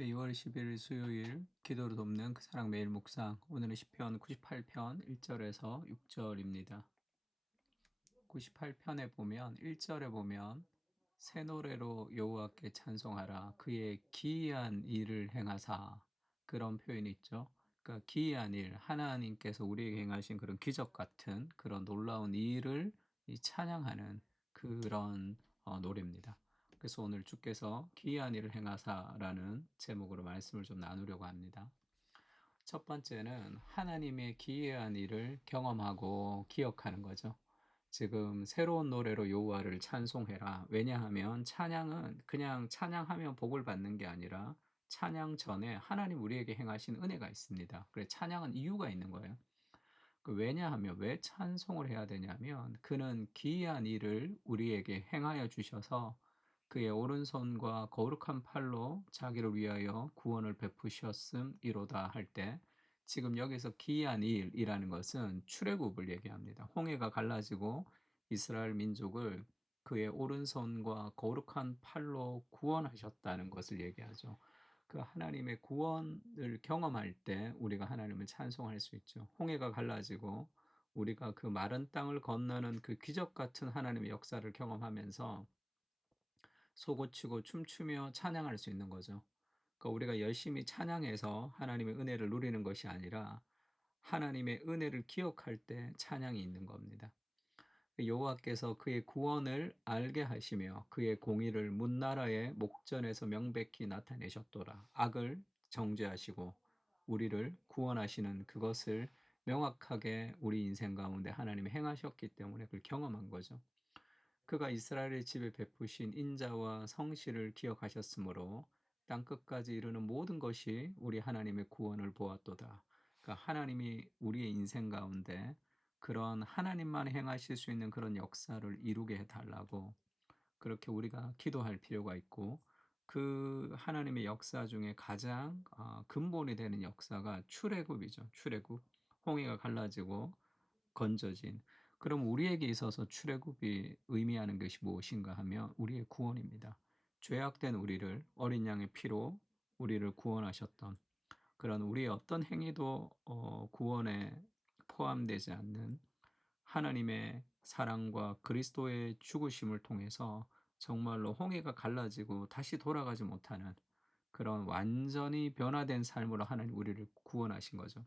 네, 2월 21일 수요일 기도로 돕는 그 사랑 매일 묵상. 오늘은 시편 98편 1절에서 6절입니다. 98편에 보면 1절에 보면 새 노래로 여호와께 찬송하라 그의 기이한 일을 행하사, 그런 표현이 있죠. 그러니까 기이한 일, 하나님께서 우리에게 행하신 그런 기적 같은 그런 놀라운 일을 찬양하는 그런 노래입니다. 그래서 오늘 주께서 기이한 일을 행하사라는 제목으로 말씀을 좀 나누려고 합니다. 첫 번째는 하나님의 기이한 일을 경험하고 기억하는 거죠. 지금 새로운 노래로 여호와를 찬송해라. 왜냐하면 찬양은 그냥 찬양하면 복을 받는 게 아니라 찬양 전에 하나님 우리에게 행하신 은혜가 있습니다. 그래 찬양은 이유가 있는 거예요. 왜냐하면 왜 찬송을 해야 되냐면 그는 기이한 일을 우리에게 행하여 주셔서 그의 오른손과 거룩한 팔로 자기를 위하여 구원을 베푸셨음이로다 할 때, 지금 여기서 기이한 일이라는 것은 출애굽을 얘기합니다. 홍해가 갈라지고 이스라엘 민족을 그의 오른손과 거룩한 팔로 구원하셨다는 것을 얘기하죠. 그 하나님의 구원을 경험할 때 우리가 하나님을 찬송할 수 있죠. 홍해가 갈라지고 우리가 그 마른 땅을 건너는 그 기적 같은 하나님의 역사를 경험하면서 솟구치고 춤추며 찬양할 수 있는 거죠. 그러니까 우리가 열심히 찬양해서 하나님의 은혜를 누리는 것이 아니라 하나님의 은혜를 기억할 때 찬양이 있는 겁니다. 여호와께서 그의 구원을 알게 하시며 그의 공의를 문나라의 목전에서 명백히 나타내셨도다. 악을 정죄하시고 우리를 구원하시는 그것을 명확하게 우리 인생 가운데 하나님이 행하셨기 때문에 그걸 경험한 거죠. 그가 이스라엘의 집에 베푸신 인자와 성실을 기억하셨으므로 땅 끝까지 이르는 모든 것이 우리 하나님의 구원을 보았도다. 그러니까 하나님이 우리의 인생 가운데 그런 하나님만 행하실 수 있는 그런 역사를 이루게 해달라고, 그렇게 우리가 기도할 필요가 있고, 그 하나님의 역사 중에 가장 근본이 되는 역사가 출애굽이죠. 출애굽. 홍해가 갈라지고 건져진. 그럼 우리에게 있어서 출애굽이 의미하는 것이 무엇인가 하면 우리의 구원입니다. 죄악된 우리를 어린 양의 피로 우리를 구원하셨던 그런 우리의 어떤 행위도 구원에 포함되지 않는 하나님의 사랑과 그리스도의 죽으심을 통해서 정말로 홍해가 갈라지고 다시 돌아가지 못하는 그런 완전히 변화된 삶으로 하나님 우리를 구원하신 거죠.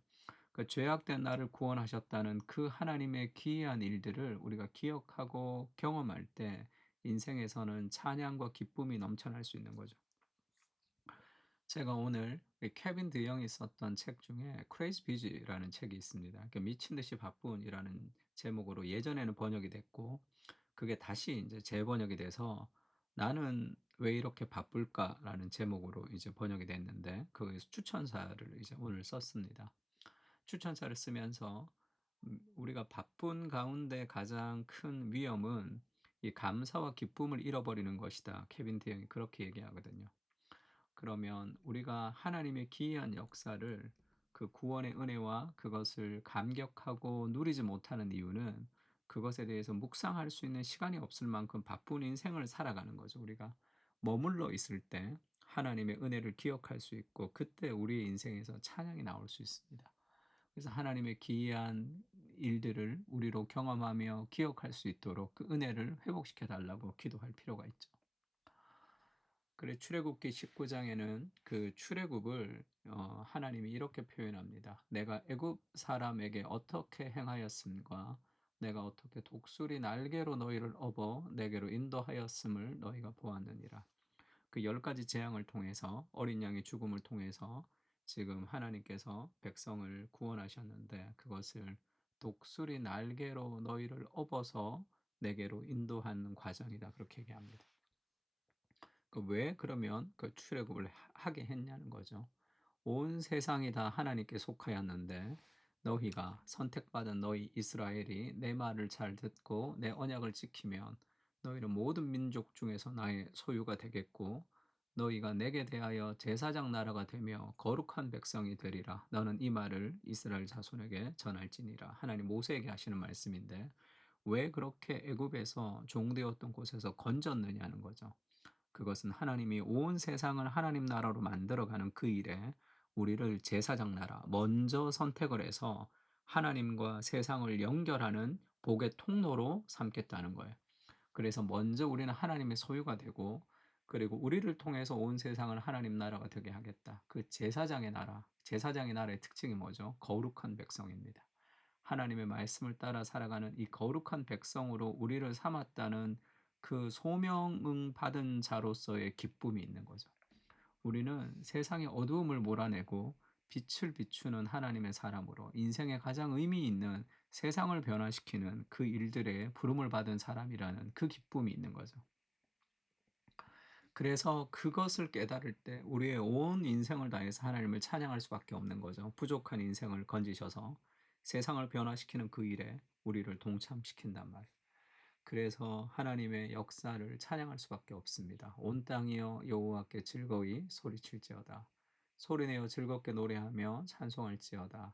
그 죄악된 나를 구원하셨다는 그 하나님의 기이한 일들을 우리가 기억하고 경험할 때 인생에서는 찬양과 기쁨이 넘쳐날 수 있는 거죠. 제가 오늘 케빈 드영이 썼던 책 중에 Crazy Busy라는 책이 있습니다. 그러니까 미친 듯이 바쁜이라는 제목으로 예전에는 번역이 됐고, 그게 다시 이제 재번역이 돼서 나는 왜 이렇게 바쁠까라는 제목으로 이제 번역이 됐는데, 거기서 추천사를 이제 오늘 썼습니다. 추천사를 쓰면서 우리가 바쁜 가운데 가장 큰 위험은 이 감사와 기쁨을 잃어버리는 것이다. 케빈 드영이 그렇게 얘기하거든요. 그러면 우리가 하나님의 기이한 역사를, 그 구원의 은혜와 그것을 감격하고 누리지 못하는 이유는 그것에 대해서 묵상할 수 있는 시간이 없을 만큼 바쁜 인생을 살아가는 거죠. 우리가 머물러 있을 때 하나님의 은혜를 기억할 수 있고 그때 우리의 인생에서 찬양이 나올 수 있습니다. 그래서 하나님의 기이한 일들을 우리로 경험하며 기억할 수 있도록 그 은혜를 회복시켜 달라고 기도할 필요가 있죠. 그래 출애굽기 19장에는 그 출애굽을 하나님이 이렇게 표현합니다. 내가 애굽 사람에게 어떻게 행하였음과 내가 어떻게 독수리 날개로 너희를 업어 내게로 인도하였음을 너희가 보았느니라. 그 10가지 재앙을 통해서, 어린 양의 죽음을 통해서 지금 하나님께서 백성을 구원하셨는데 그것을 독수리 날개로 너희를 업어서 내게로 인도하는 과정이다. 그렇게 얘기합니다. 왜 그러면 그 출애굽을 하게 했냐는 거죠. 온 세상이 다 하나님께 속하였는데 너희가 선택받은 너희 이스라엘이 내 말을 잘 듣고 내 언약을 지키면 너희는 모든 민족 중에서 나의 소유가 되겠고 너희가 내게 대하여 제사장 나라가 되며 거룩한 백성이 되리라. 너는 이 말을 이스라엘 자손에게 전할지니라. 하나님 모세에게 하시는 말씀인데 왜 그렇게 애굽에서 종되었던 곳에서 건졌느냐는 거죠. 그것은 하나님이 온 세상을 하나님 나라로 만들어가는 그 일에 우리를 제사장 나라 먼저 선택을 해서 하나님과 세상을 연결하는 복의 통로로 삼겠다는 거예요. 그래서 먼저 우리는 하나님의 소유가 되고, 그리고 우리를 통해서 온 세상을 하나님 나라가 되게 하겠다. 그 제사장의 나라, 제사장의 나라의 특징이 뭐죠? 거룩한 백성입니다. 하나님의 말씀을 따라 살아가는 이 거룩한 백성으로 우리를 삼았다는 그 소명을 받은 자로서의 기쁨이 있는 거죠. 우리는 세상의 어두움을 몰아내고 빛을 비추는 하나님의 사람으로 인생의 가장 의미 있는 세상을 변화시키는 그 일들에 부름을 받은 사람이라는 그 기쁨이 있는 거죠. 그래서 그것을 깨달을 때 우리의 온 인생을 다해서 하나님을 찬양할 수밖에 없는 거죠. 부족한 인생을 건지셔서 세상을 변화시키는 그 일에 우리를 동참시킨단 말이에요. 그래서 하나님의 역사를 찬양할 수밖에 없습니다. 온 땅이여 여호와께 즐거이 소리칠지어다. 소리내어 즐겁게 노래하며 찬송할지어다.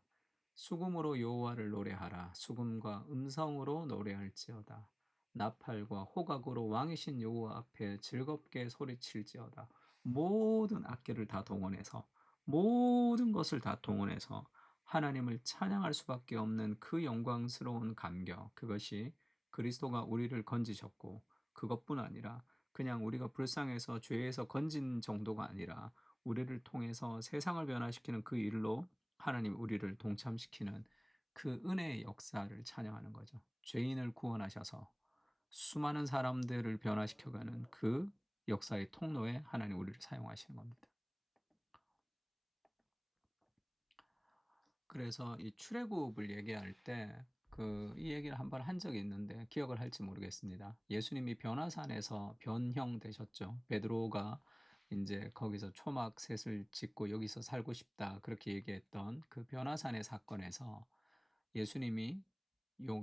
수금으로 여호와를 노래하라. 수금과 음성으로 노래할지어다. 나팔과 호각으로 왕이신 여호와 앞에 즐겁게 소리칠지어다. 모든 악기를 다 동원해서, 모든 것을 다 동원해서 하나님을 찬양할 수밖에 없는 그 영광스러운 감격, 그것이 그리스도가 우리를 건지셨고, 그것뿐 아니라 그냥 우리가 불쌍해서 죄에서 건진 정도가 아니라 우리를 통해서 세상을 변화시키는 그 일로 하나님 우리를 동참시키는 그 은혜의 역사를 찬양하는 거죠. 죄인을 구원하셔서 수많은 사람들을 변화시켜가는 그 역사의 통로에 하나님 우리를 사용하시는 겁니다. 그래서 이 출애굽을 얘기할 때 이 얘기를 한번 한 적이 있는데 기억을 할지 모르겠습니다. 예수님이 변화산에서 변형되셨죠. 베드로가 인제 거기서 초막셋을 짓고 "여기서 살고 싶다." 그렇게 얘기했던 그 변화산의 사건에서 예수님이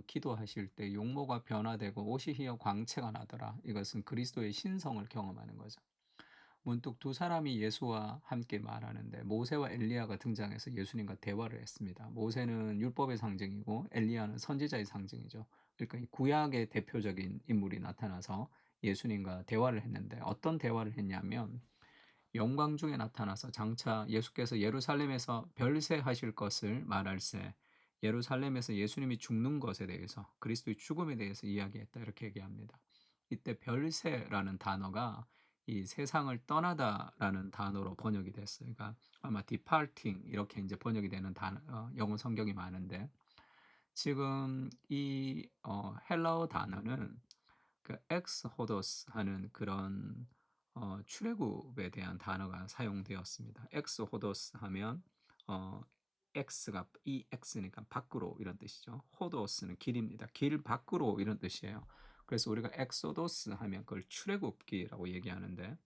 기도하실 때 용모가 변화되고 옷이 휘어 광채가 나더라. 이것은 그리스도의 신성을 경험하는 거죠. 문득 두 사람이 예수와 함께 말하는데 모세와 엘리야가 등장해서 예수님과 대화를 했습니다. 모세는 율법의 상징이고 엘리야는 선지자의 상징이죠. 그러니까 이 구약의 대표적인 인물이 나타나서 예수님과 대화를 했는데 어떤 대화를 했냐면 영광 중에 나타나서 장차 예수께서 예루살렘에서 별세하실 것을 말할세, 예루살렘에서 예수님이 죽는 것에 대해서 그리스도의 죽음에 대해서 이야기했다 이렇게 얘기합니다. 이때 별세라는 단어가 이 세상을 떠나다라는 단어로 번역이 됐어요. 그러니까 아마 departing 이렇게 이제 번역이 되는 단어, 영어 성경이 많은데 지금 이 헬라어 단어는 그 엑스호도스 하는 그런 출애굽에 대한 단어가 사용되었습니다. 엑스호도스 하면 어 엑스가 EX니까 밖으로 이런 뜻이죠. 호도스는 길입니다. 길 밖으로 이런 뜻이에요. 그래서 우리가 엑소도스 하면 그걸 출애굽기라고 얘기하는데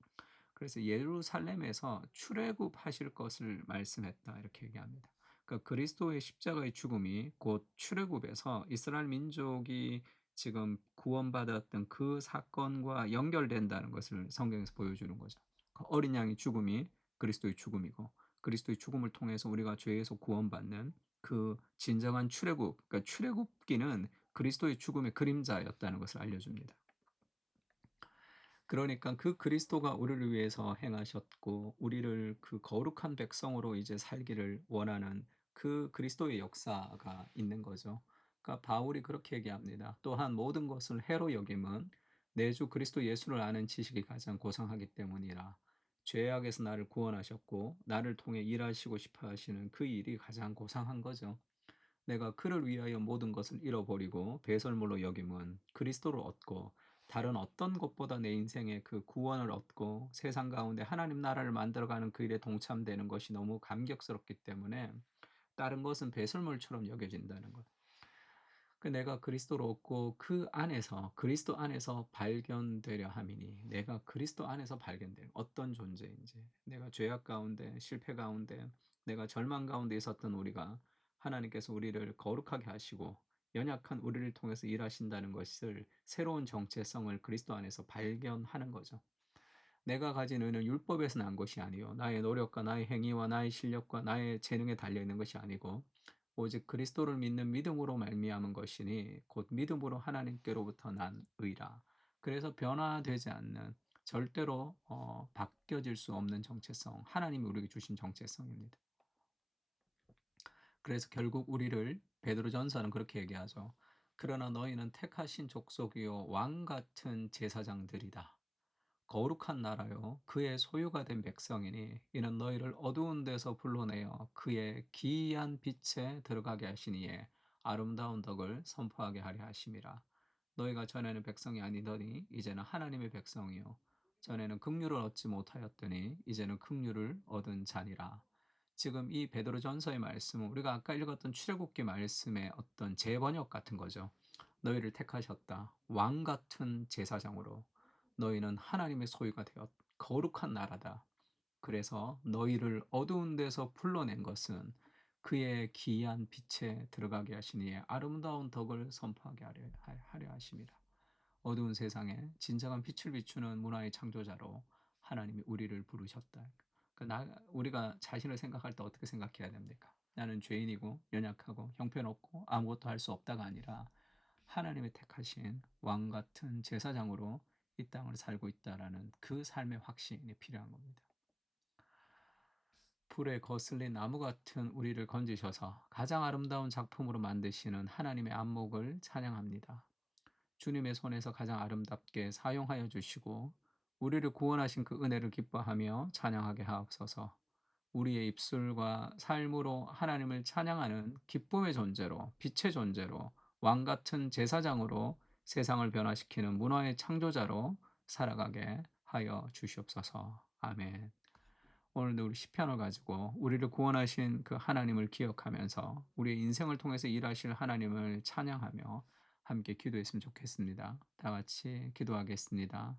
그래서 예루살렘에서 출애굽하실 것을 말씀했다 이렇게 얘기합니다. 그러니까 그리스도의 십자가의 죽음이 곧 출애굽에서 이스라엘 민족이 지금 구원받았던 그 사건과 연결된다는 것을 성경에서 보여주는 거죠. 그 어린 양의 죽음이 그리스도의 죽음이고 그리스도의 죽음을 통해서 우리가 죄에서 구원받는 그 진정한 출애굽, 그러니까 출애굽기는 그리스도의 죽음의 그림자였다는 것을 알려줍니다. 그러니까 그 그리스도가 우리를 위해서 행하셨고 우리를 그 거룩한 백성으로 이제 살기를 원하는 그 그리스도의 역사가 있는 거죠. 그러니까 바울이 그렇게 얘기합니다. 또한 모든 것을 해로 여김은 내 주 그리스도 예수를 아는 지식이 가장 고상하기 때문이라. 죄악에서 나를 구원하셨고 나를 통해 일하시고 싶어 하시는 그 일이 가장 고상한 거죠. 내가 그를 위하여 모든 것을 잃어버리고 배설물로 여김은 그리스도를 얻고 다른 어떤 것보다 내 인생에 그 구원을 얻고 세상 가운데 하나님 나라를 만들어가는 그 일에 동참되는 것이 너무 감격스럽기 때문에 다른 것은 배설물처럼 여겨진다는 것. 그 내가 그리스도를 얻고 그 안에서 그리스도 안에서 발견되려 함이니 내가 그리스도 안에서 발견된 어떤 존재인지 내가 죄악 가운데 실패 가운데 내가 절망 가운데 있었던 우리가 하나님께서 우리를 거룩하게 하시고 연약한 우리를 통해서 일하신다는 것을 새로운 정체성을 그리스도 안에서 발견하는 거죠. 내가 가진 의는 율법에서 난 것이 아니요 나의 노력과 나의 행위와 나의 실력과 나의 재능에 달려 있는 것이 아니고 오직 그리스도를 믿는 믿음으로 말미암은 것이니 곧 믿음으로 하나님께로부터 난 의라. 그래서 변화되지 않는 절대로 바뀌어질 수 없는 정체성, 하나님이 우리에게 주신 정체성입니다. 그래서 결국 우리를 베드로전서는 그렇게 얘기하죠. 그러나 너희는 택하신 족속이요 왕 같은 제사장들이다. 거룩한 나라요 그의 소유가 된 백성이니 이는 너희를 어두운 데서 불러내어 그의 기이한 빛에 들어가게 하시니에 아름다운 덕을 선포하게 하려 하심이라. 너희가 전에는 백성이 아니더니 이제는 하나님의 백성이요 전에는 긍휼을 얻지 못하였더니 이제는 긍휼을 얻은 자니라. 지금 이 베드로전서의 말씀은 우리가 아까 읽었던 출애굽기 말씀의 어떤 재번역 같은 거죠. 너희를 택하셨다. 왕 같은 제사장으로 너희는 하나님의 소유가 되었 거룩한 나라다. 그래서 너희를 어두운 데서 불러낸 것은 그의 기이한 빛에 들어가게 하시니 아름다운 덕을 선포하게 하려 하심이라. 어두운 세상에 진정한 빛을 비추는 문화의 창조자로 하나님이 우리를 부르셨다. 우리가 자신을 생각할 때 어떻게 생각해야 됩니까? 나는 죄인이고 연약하고 형편없고 아무것도 할 수 없다가 아니라 하나님의 택하신 왕 같은 제사장으로 이 땅을 살고 있다라는 그 삶의 확신이 필요한 겁니다. 불에 거슬린 나무 같은 우리를 건지셔서 가장 아름다운 작품으로 만드시는 하나님의 안목을 찬양합니다. 주님의 손에서 가장 아름답게 사용하여 주시고 우리를 구원하신 그 은혜를 기뻐하며 찬양하게 하옵소서. 우리의 입술과 삶으로 하나님을 찬양하는 기쁨의 존재로, 빛의 존재로, 왕 같은 제사장으로 세상을 변화시키는 문화의 창조자로 살아가게 하여 주시옵소서. 아멘. 오늘도 우리 시편을 가지고 우리를 구원하신 그 하나님을 기억하면서 우리의 인생을 통해서 일하실 하나님을 찬양하며 함께 기도했으면 좋겠습니다. 다 같이 기도하겠습니다.